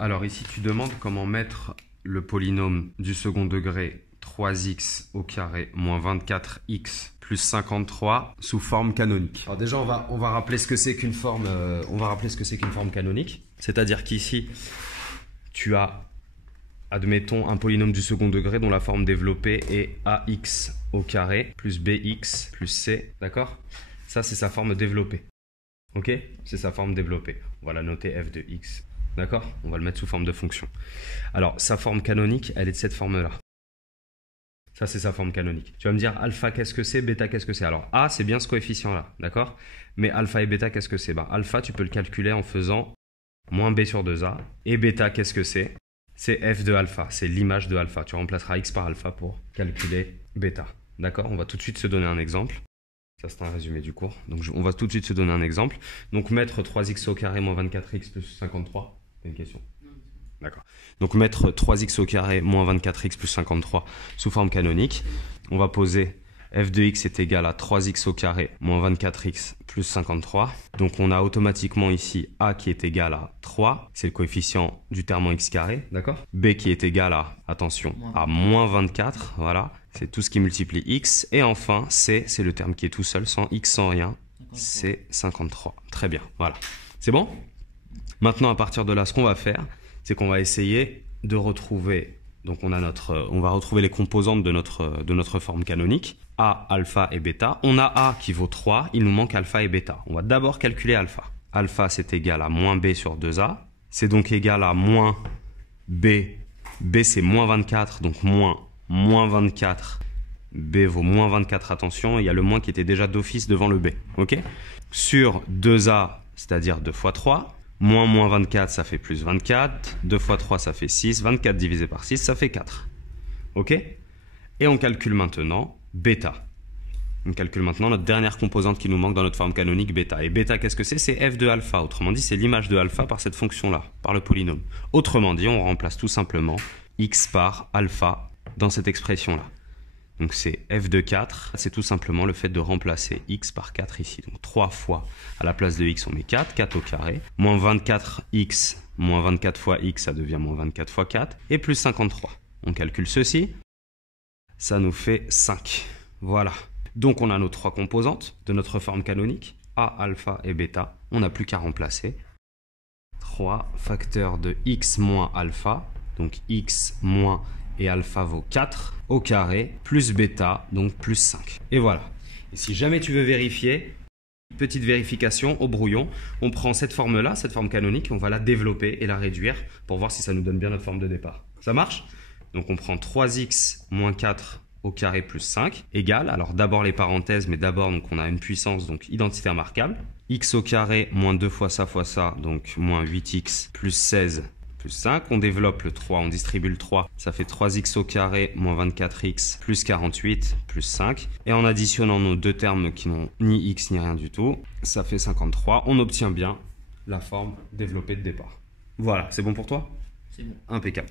Alors ici, tu demandes comment mettre le polynôme du second degré 3x au carré moins 24x plus 53 sous forme canonique. Alors déjà, on va rappeler ce que c'est qu'une forme, canonique. C'est-à-dire qu'ici, tu as, admettons, un polynôme du second degré dont la forme développée est ax au carré plus bx plus c, d'accord? Ça, c'est sa forme développée. Ok? C'est sa forme développée. On va la noter f de x. D'accord? On va le mettre sous forme de fonction. Alors, sa forme canonique, elle est de cette forme-là. Ça, c'est sa forme canonique. Tu vas me dire, alpha, qu'est-ce que c'est? Bêta, qu'est-ce que c'est? Alors, A, c'est bien ce coefficient-là. D'accord? Mais alpha et bêta, qu'est-ce que c'est? Bah, alpha, tu peux le calculer en faisant moins b sur 2a. Et bêta, qu'est-ce que c'est? C'est f de alpha. C'est l'image de alpha. Tu remplaceras x par alpha pour calculer bêta. D'accord? On va tout de suite se donner un exemple. Ça, c'est un résumé du cours. Donc, on va tout de suite se donner un exemple. Donc, mettre 3x au carré moins 24x plus 53. C'est une question. D'accord. Donc, mettre 3x au carré moins 24x plus 53 sous forme canonique. On va poser f de x est égal à 3x au carré moins 24x plus 53. Donc, on a automatiquement ici a qui est égal à 3. C'est le coefficient du terme en x carré. D'accord. B qui est égal à, attention, à moins 24. Voilà. C'est tout ce qui multiplie x. Et enfin, c, c'est le terme qui est tout seul, sans x, sans rien. C'est 53. Très bien. Voilà. C'est bon? Maintenant, à partir de là, ce qu'on va faire, c'est qu'on va essayer de retrouver, donc on va retrouver les composantes de notre forme canonique, A, alpha et bêta. On a A qui vaut 3, il nous manque alpha et bêta. On va d'abord calculer alpha. Alpha, c'est égal à moins b sur 2a. C'est donc égal à moins b. B, c'est moins 24, donc moins 24. B vaut moins 24, attention, il y a le moins qui était déjà d'office devant le B. Ok? Sur 2a, c'est-à-dire 2 fois 3. Moins 24, ça fait plus 24. 2 fois 3, ça fait 6. 24 divisé par 6, ça fait 4. OK? Et on calcule maintenant bêta. On calcule maintenant notre dernière composante qui nous manque dans notre forme canonique bêta. Et bêta, qu'est-ce que c'est? C'est f de alpha. Autrement dit, c'est l'image de alpha par cette fonction-là, par le polynôme. Autrement dit, on remplace tout simplement x par alpha dans cette expression-là. Donc c'est f de 4, c'est tout simplement le fait de remplacer x par 4 ici. Donc 3 fois, à la place de x, on met 4, 4 au carré. Moins 24x, moins 24 fois x, ça devient moins 24 fois 4. Et plus 53. On calcule ceci, ça nous fait 5. Voilà. Donc on a nos trois composantes de notre forme canonique, a, alpha et bêta. On n'a plus qu'à remplacer. 3 facteurs de x moins alpha, donc x moins et alpha vaut 4 au carré, plus bêta, donc plus 5. Et voilà. Et si jamais tu veux vérifier, petite vérification au brouillon, on prend cette forme-là, cette forme canonique, on va la développer et la réduire pour voir si ça nous donne bien notre forme de départ. Ça marche? Donc on prend 3x moins 4 au carré plus 5 égale, alors d'abord les parenthèses, mais d'abord donc on a une puissance, donc identité remarquable. X au carré moins 2 fois ça, donc moins 8x plus 16 plus 5, on développe le 3, on distribue le 3, ça fait 3x au carré moins 24x plus 48 plus 5. Et en additionnant nos deux termes qui n'ont ni x ni rien du tout, ça fait 53. On obtient bien la forme développée de départ. Voilà, c'est bon pour toi? C'est bon. Impeccable.